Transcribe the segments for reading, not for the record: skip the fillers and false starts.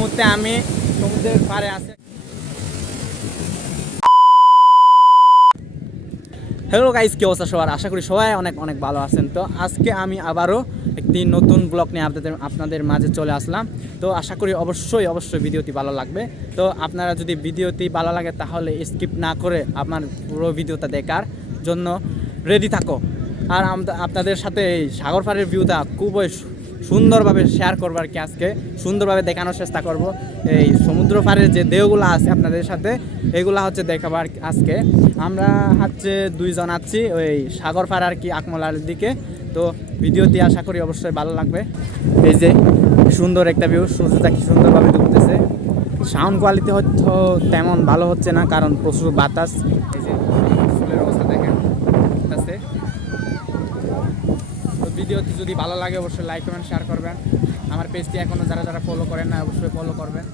মুহূর্তে আমি সমুদ্রের পাড়ে আছি। হ্যালো গাইস, কি অবস্থা সবার? আশা করি সবাই অনেক অনেক ভালো আছেন। তো আজকে আমি আবারও একটি নতুন ব্লগ নিয়ে আপনাদের মাঝে চলে আসলাম। তো আশা করি অবশ্যই ভিডিওটি ভালো লাগবে। তো আপনারা যদি ভিডিওটি ভালো লাগে তাহলে স্কিপ না করে আপনার পুরো ভিডিওটা দেখার জন্য রেডি থাকো। আর আপনাদের সাথে এই সাগর পাড়ের ভিউটা খুবই সুন্দরভাবে শেয়ার করবো আর কি। আজকে সুন্দরভাবে দেখানোর চেষ্টা করব। এই সমুদ্র পাড়ের যে দেহগুলো আছে আপনাদের সাথে এগুলা হচ্ছে দেখাবার। আজকে আমরা হচ্ছে দুইজন আছি ওই সাগর পাড় আর কি, আকমলার দিকে। তো ভিডিওটি আশা করি অবশ্যই ভালো লাগবে। এই যে সুন্দর একটা ভিউ, সূর্যটা কি সুন্দরভাবে ডুবতেছে। সাউন্ড কোয়ালিটি হয়তো তেমন ভালো হচ্ছে না কারণ প্রচুর বাতাস। এই যে ফুলের অবস্থা দেখেন আছে। তো ভিডিওটি যদি ভালো লাগে অবশ্যই লাইক কমেন্ট শেয়ার করবেন। আমার পেজটি এখনও যারা ফলো করেন না অবশ্যই ফলো করবেন।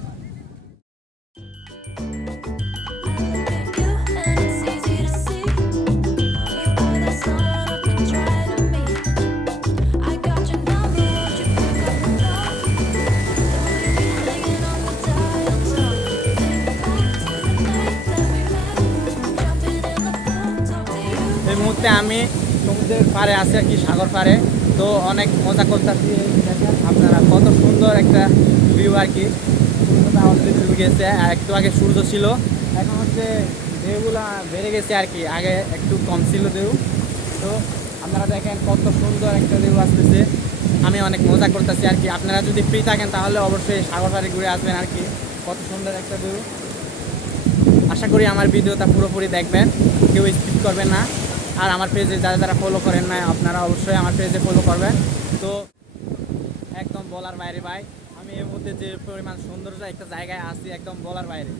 এই মুহূর্তে আমি সমুদ্রের পাড়ে আছি আর কি, সাগর পাড়ে। তো অনেক মজা করতেছি। দেখেন আপনারা কত সুন্দর একটা ভিউ আর কি। সূর্যটা অলরেডি ডুবে গেছে, আর একটু আগে সূর্য ছিল, এখন হচ্ছে ঢেউগুলা বেড়ে গেছে আর কি। আগে একটু কম ছিল ঢেউ। তো আপনারা দেখেন কত সুন্দর একটা ঢেউ আসতেছে। আমি অনেক মজা করতেছি আর কি। আপনারা যদি ফ্রি থাকেন তাহলে অবশ্যই সাগর পাড়ে ঘুরে আসবেন আর কি। কত সুন্দর একটা ঢেউ। আশা করি আমার ভিডিওটা পুরোপুরি দেখবেন, কেউ স্কিপ করবেন না। আর আমার পেজে যারা ফলো করেন না আপনারা অবশ্যই আমার পেজে ফলো করবেন। তো একদম বলার বাইরে ভাই, আমি এর মধ্যে যে পরিমাণ সৌন্দর্য একটা জায়গায় আছি একদম বলার বাইরে।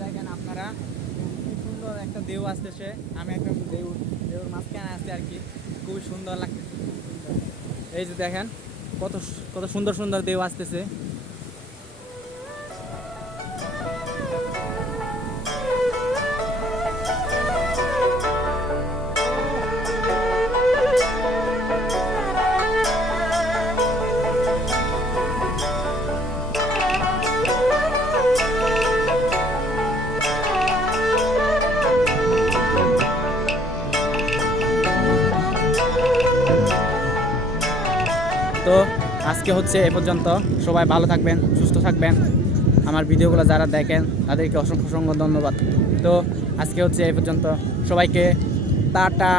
দেখেন আপনারা খুব সুন্দর একটা ঢেউ আসতেছে। আমি একদম ঢেউর মাঝখানে আছি আর কি, খুবই সুন্দর লাগতেছে। এই যে দেখেন কত কত সুন্দর সুন্দর ঢেউ আসতেছে। তো আজকে হচ্ছে এ পর্যন্ত। সবাই ভালো থাকবেন, সুস্থ থাকবেন। আমার ভিডিওগুলো যারা দেখেন তাদেরকে অসংখ্য ধন্যবাদ। তো আজকে হচ্ছে এ পর্যন্ত, সবাইকে টাটা।